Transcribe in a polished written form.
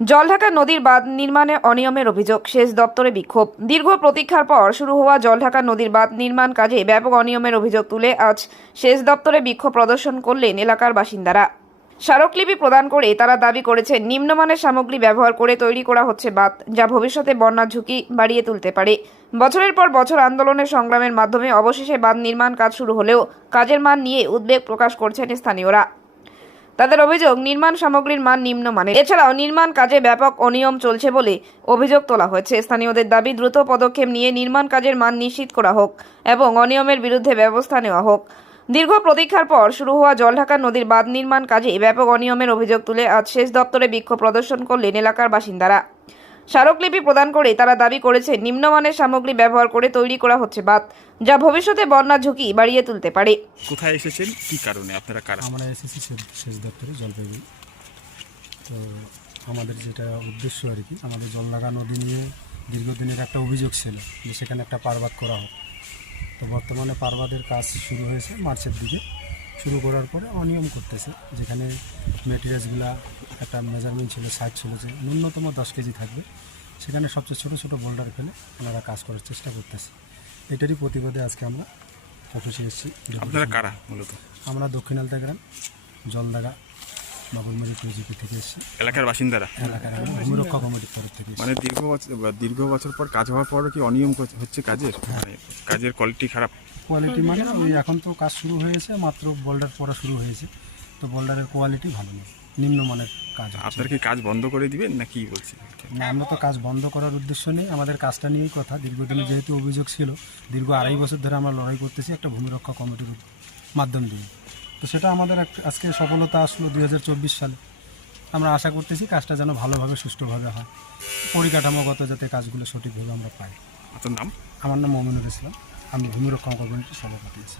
জলঢাকা নদীর বাঁধ নির্মাণে অনিয়মের অভিযোগ, সেচ দপ্তরে বিক্ষোভ। দীর্ঘ প্রতীক্ষার পর শুরু হওয়া জলঢাকা নদীর বাঁধ নির্মাণ কাজে ব্যাপক অনিয়মের অভিযোগ তুলে আজ সেচ দপ্তরে বিক্ষোভ প্রদর্শন করলেন এলাকার বাসিন্দারা। স্মারকলিপি প্রদান করে তারা দাবি করেছেন, নিম্নমানের সামগ্রী ব্যবহার করে তৈরি করা হচ্ছে বাঁধ, যা ভবিষ্যতে বন্যার ঝুঁকি বাড়িয়ে তুলতে পারে। বছরের পর বছর আন্দোলনের সংগ্রামের মাধ্যমে অবশেষে বাঁধ নির্মাণ কাজ শুরু হলেও কাজের মান নিয়ে উদ্বেগ প্রকাশ করছেন স্থানীয়রা। তাদের অভিযোগ, নির্মাণ সামগ্রীর মান নিম্নমানের। এছাড়াও নির্মাণ কাজে ব্যাপক অনিয়ম চলছে বলে অভিযোগ তোলা হয়েছে। স্থানীয়দের দাবি, দ্রুত পদক্ষেপ নিয়ে নির্মাণ কাজের মান নিশ্চিত করা হোক এবং অনিয়মের বিরুদ্ধে ব্যবস্থা নেওয়া হোক। দীর্ঘ প্রতীক্ষার পর শুরু হওয়া জলঢাকা নদীর বাঁধ নির্মাণ কাজে ব্যাপক অনিয়মের অভিযোগ তুলে আজ সেচ দপ্তরে বিক্ষোভ প্রদর্শন করলেন এলাকার বাসিন্দারা। স্মারকলিপি প্রদান করে তারা দাবি করেছেন, নিম্নমানের সামগ্রী ব্যবহার করে তৈরি করা হচ্ছে বাঁধ, যা ভবিষ্যতে বন্যার ঝুঁকি বাড়িয়ে তুলতে পারে। কোথায় এসেছেন, কি কারণে, আপনারা কারা? আমরা এসেছি সেচ দপ্তরে, জলপাইগুড়ি। তো আমাদের যেটা উদ্দেশ্য আর কি, আমাদের জলঢাকা নদী নিয়ে দীর্ঘদিনের একটা অভিযোগ ছিল যে সেখানে একটা পারবাদ করা হোক। তো বর্তমানে পারবাদের কাজ শুরু হয়েছে মার্চের দিকে। শুরু করার পরে অনিয়ম করতেছে, যেখানে মেটেরিয়ালসগুলো একটা মেজারমেন্ট ছিল, সাইজ ছিল যে ন্যূনতম 10 কেজি থাকবে, সেখানে সবচেয়ে ছোটো ছোটো বোল্ডার ফেলে ওনারা কাজ করার চেষ্টা করতেছে। এটারই প্রতিবাদে আজকে আমরা অফিসে এসেছি। আপনারা কারা মূলত? আমরা দক্ষিণ আলতা গ্রাম, জলডাকা বাবুলমারি প্রজেক্ট থেকে এসেছি। এলাকার বাসিন্দারা? এলাকার ভূমিরক্ষা কমিটির তরফ থেকে এসেছি। মানে দীর্ঘ বছর পর কাজ হওয়ার পরও কি অনিয়ম হচ্ছে কাজের? মানে কাজের কোয়ালিটি খারাপ? কোয়ালিটি মানে ওই এখন তো কাজ শুরু হয়েছে, মাত্র বোল্ডার পড়া শুরু হয়েছে, তো বোল্ডারের কোয়ালিটি ভালো নেই, নিম্নমানের কাজ হচ্ছে। আপনারা কি কাজ বন্ধ করে দিবেন না কি বলছি? না, আমরা তো কাজ বন্ধ করার উদ্দেশ্য নেই, আমাদের কাজটা নিয়েই কথা। দীর্ঘদিনে যেহেতু অভিযোগ ছিল, দীর্ঘ 2.5 বছর ধরে আমরা লড়াই করতেছি একটা ভূমিরক্ষা কমিটির মাধ্যম দিয়ে। তো সেটা আমাদের আজকে সফলতা আসলো 2024 সালে। আমরা আশা করতেছি কাজটা যেন ভালোভাবে সুষ্ঠুভাবে হয়, পরিকাঠামোগত যাতে কাজগুলো সঠিকভাবে আমরা পাই। আপনার নাম? আমার নাম মমিনুর ইসলাম, আমি ভূমিরক্ষা কমিটির সভাপতি আছি।